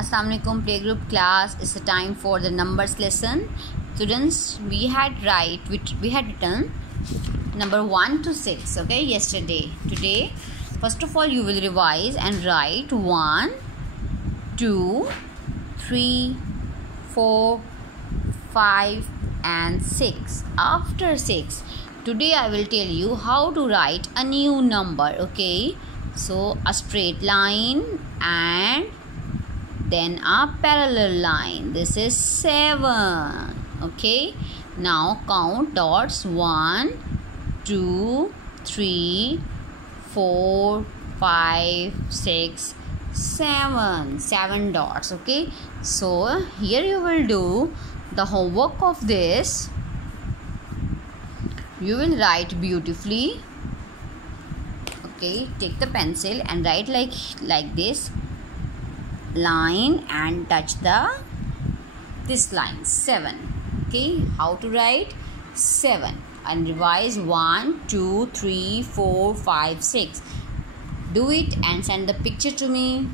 Assalamu alaikum playgroup class. It's a time for the numbers lesson. Students, we had written number 1 to 6, okay, yesterday. Today, first of all, you will revise and write 1, 2, 3, 4, 5 and 6. After 6, today I will tell you how to write a new number, okay? So, a straight line and then a parallel line. This is 7, okay? Now count dots 1, 2, 3, 4, 5, 6, 7 dots, okay? So here you will do the homework of this. You will write beautifully, okay? Take the pencil and write like this line and touch this line 7, okay? How to write 7 and revise 1, 2, 3, 4, 5, 6. Do it and send the picture to me.